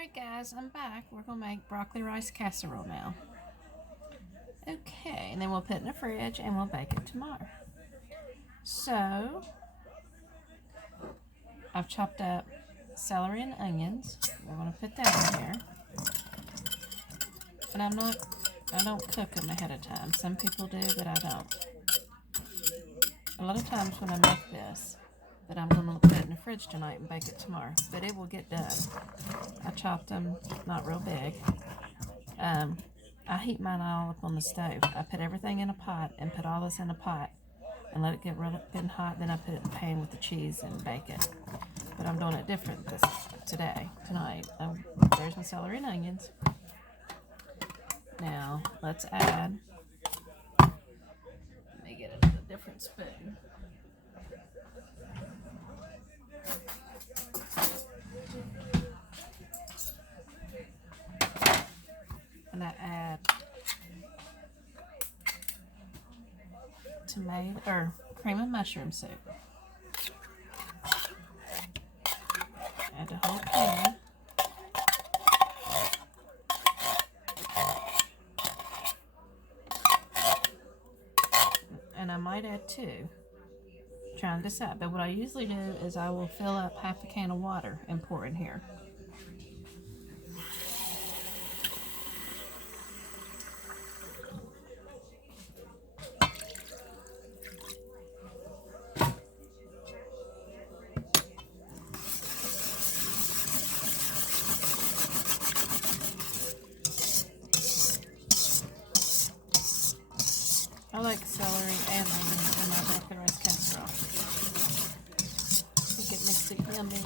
Alright guys, I'm back. We're going to make broccoli rice casserole now. Okay, and then we'll put it in the fridge and we'll bake it tomorrow. So, I've chopped up celery and onions. We're going to put that in here. And I don't cook them ahead of time. Some people do, but I don't. A lot of times when I make this, that I'm going to put it in the fridge tonight and bake it tomorrow. But it will get done. I chopped them not real big. I heat mine all up on the stove. I put everything in a pot and put all this in a pot and let it get real good and hot. Then I put it in the pan with the cheese and bake it. But I'm doing it different tonight. There's my celery and onions. Now, let's add, let me get it in a different spoon. And I add cream of mushroom soup. Add the whole can. And I might add two. Trying to decide. But what I usually do is I will fill up half a can of water and pour in here. I like celery and onions in my broccoli rice casserole. Make it mix it yummy.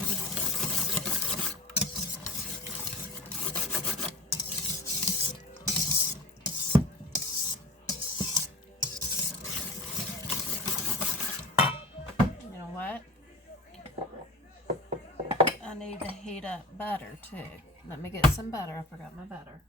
You know what? I need to heat up butter too. Let me get some butter. I forgot my butter.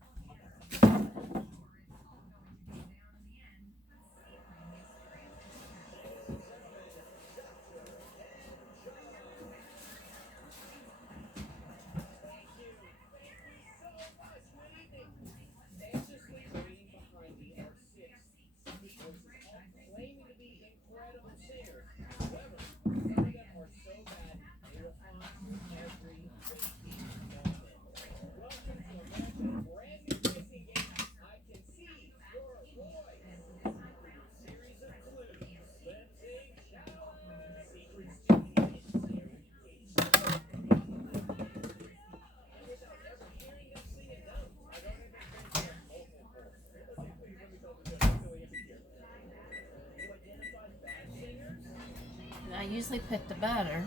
I usually put the butter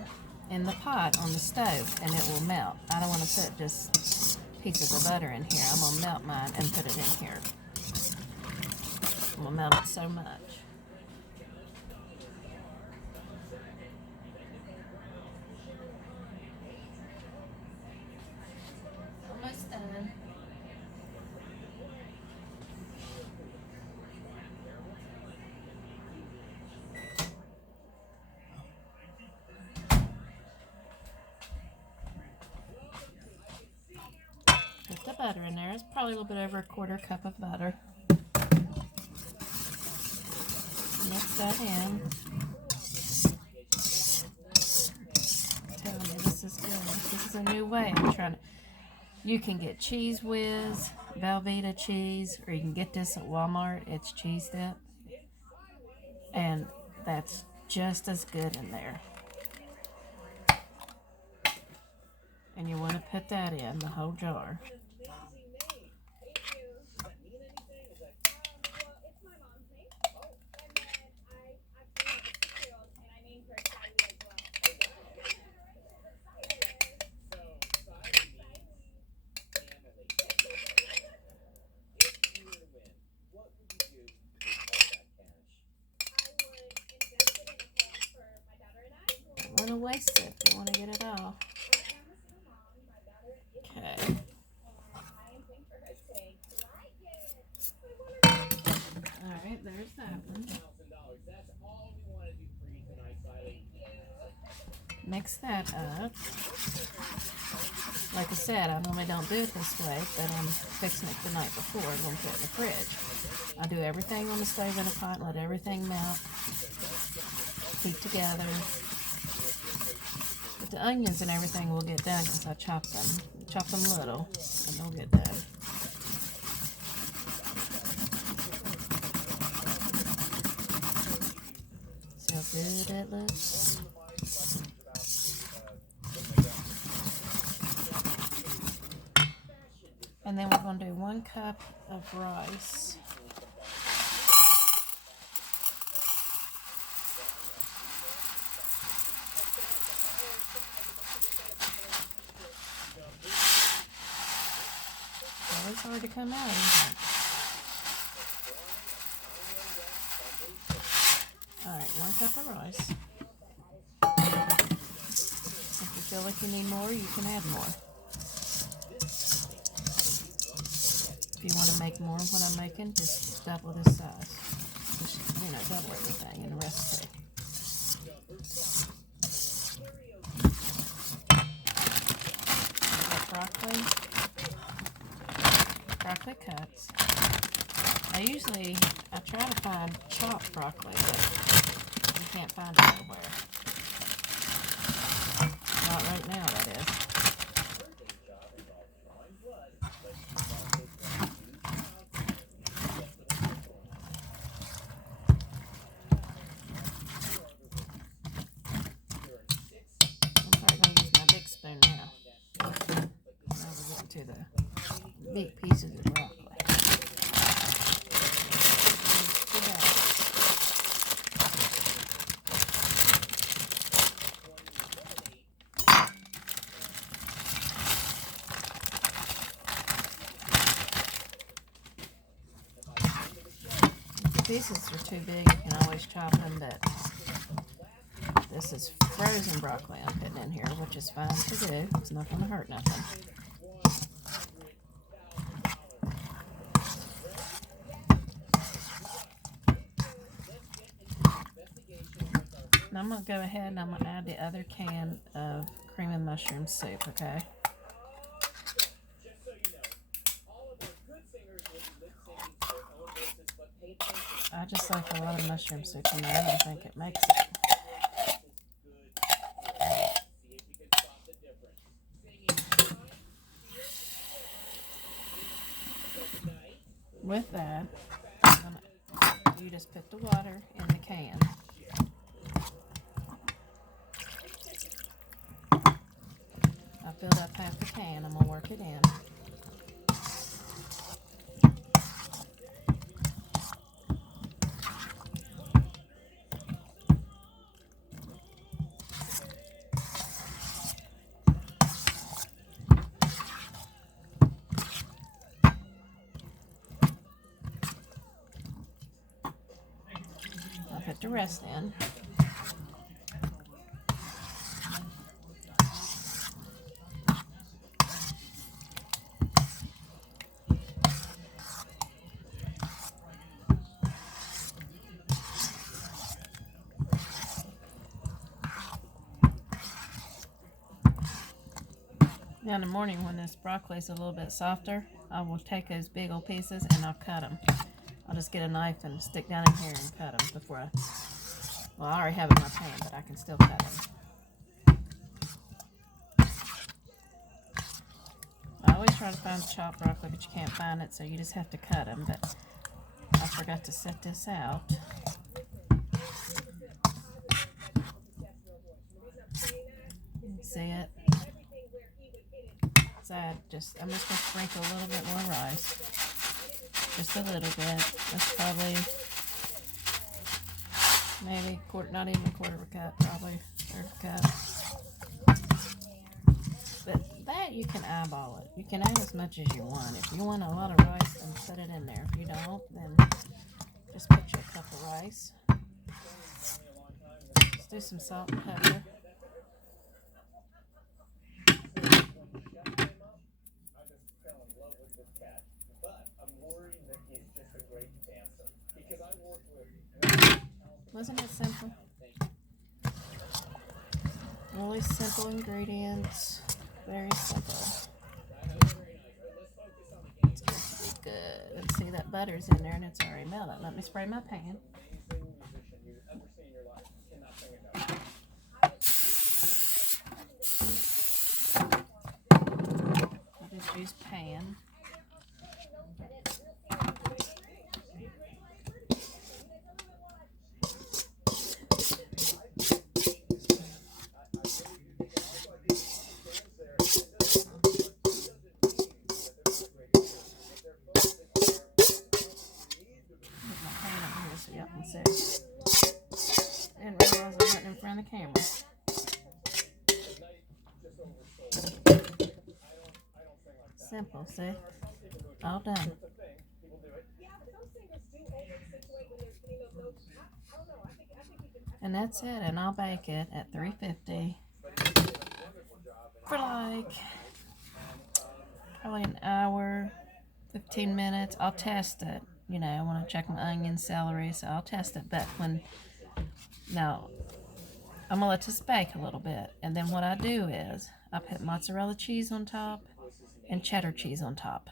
in the pot on the stove and it will melt. I don't want to put just pieces of butter in here. I'm going to melt mine and put it in here. I'm going to melt it so much. Almost done. Put the butter in there. It's probably a little bit over a quarter cup of butter. Mix that in. I'm telling you, this is good. This is a new way. You can get Cheese Whiz, Velveeta cheese, or you can get this at Walmart. It's cheese dip. And that's just as good in there. And you want to put that in the whole jar. Don't want to waste it. You want to get it all. Okay. Alright, there's that one. Mix that up. Like I said, I normally don't do it this way, but I'm fixing it the night before. I'm going to put it in the fridge. I do everything on the stove in a pot, let everything melt, heat together. But the onions and everything will get done because I chop them little, and they'll get done. See how good that looks? And then we're going to do 1 cup of rice. It's hard to come out, isn't it? Alright, 1 cup of rice. If you feel like you need more, you can add more. If you want to make more of what I'm making, just double this size. Just, double everything in the recipe. Broccoli. Broccoli cuts. I try to find chopped broccoli, but you can't find it everywhere. Not right now, that is. I'm probably going to use my big spoon now. Now we're getting to the big pieces of broccoli. Pieces are too big, you can always chop them, but this is frozen broccoli I'm putting in here, which is fine to do. It's not going to hurt nothing. Now I'm going to go ahead and I'm going to add the other can of cream and mushroom soup, okay? I just like a lot of mushroom soup in there. I think it makes it. With that, you just put the water in the can. I filled up half the can. I'm going to work it in. Put the rest in. Now in the morning when this broccoli is a little bit softer, I will take those big old pieces and I'll cut them. I'll just get a knife and stick down in here and cut them before I already have it in my pan, but I can still cut them. I always try to find chopped broccoli, but you can't find it, so you just have to cut them, but I forgot to set this out. See it? So I'm just going to sprinkle a little bit more rice. Just a little bit. That's probably maybe not even a quarter of a cup, probably third of a cup. But that you can eyeball it. You can add as much as you want. If you want a lot of rice, then put it in there. If you don't, then just put you a cup of rice. Let's do some salt and pepper. Wasn't it simple? Really simple ingredients. Very simple. It's going to be good. And see, that butter's in there and it's already melted. Let me spray my pan. I just use pan. So y'all can see. Didn't realize I wasn't in front of the camera. Simple, see? All done. And that's it, and I'll bake it at 350 for like probably an hour, 15 minutes. I'll test it. You know, I want to check my onion, celery, so I'll test it. But now, I'm going to let this bake a little bit. And then what I do is I put mozzarella cheese on top and cheddar cheese on top.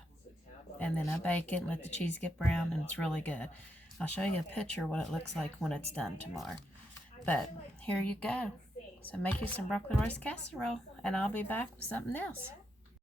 And then I bake it and let the cheese get brown, and it's really good. I'll show you a picture what it looks like when it's done tomorrow. But here you go. So make you some broccoli rice casserole, and I'll be back with something else.